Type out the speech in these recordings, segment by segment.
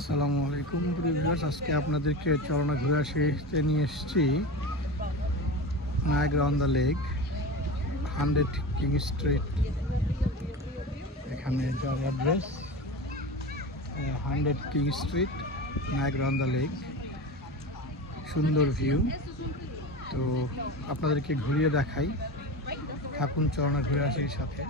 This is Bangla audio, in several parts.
আসসালামু আলাইকুম ভিউয়ার্স, আজকে আপনাদেরকে চরনা ঘুরে আসতে নিয়ে এসেছি Niagara on the lake 100 king street. এখানে যার address 100 king street, Niagara on the lake. সুন্দর ভিউ, তো আপনাদেরকে ঘুরিয়ে দেখাই। থাকুন চরনা ঘুরে আসির সাথে।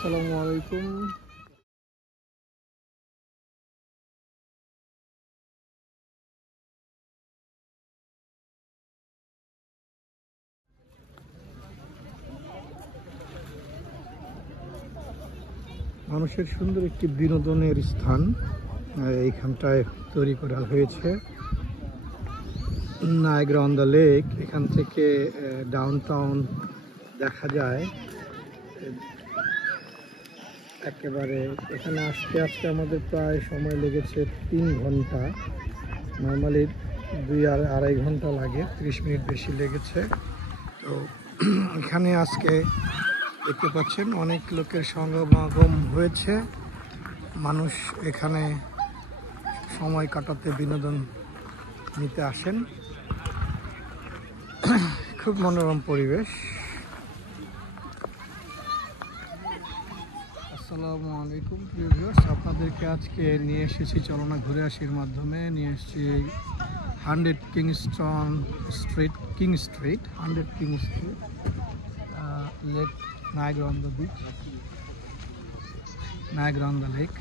আসসালামু আলাইকুম। মানুষের সুন্দর একটি বিনোদনের স্থান এইখানটায় তৈরি করা হয়েছে, নায়াগ্রা অন দ্য লেক। এখান থেকে ডাউনটাউন দেখা যায় একেবারে। এখানে আসতে আমাদের প্রায় সময় লেগেছে 3 ঘন্টা। নর্মালি 2-2.5 ঘন্টা লাগে, 30 মিনিট বেশি লেগেছে। তো এখানে আজকে দেখতে পাচ্ছেন অনেক লোকের সমাগম হয়েছে। মানুষ এখানে সময় কাটাতে, বিনোদন নিতে আসেন। খুব মনোরম পরিবেশ। আসসালামু আলাইকুম প্রিয় ভিউয়ার্স, আপনাদেরকে আজকে নিয়ে এসেছি চলনা ঘুরে আসির মাধ্যমে। নিয়ে এসেছি 100 king street lake, Niagara on the beach, Niagara on the lake.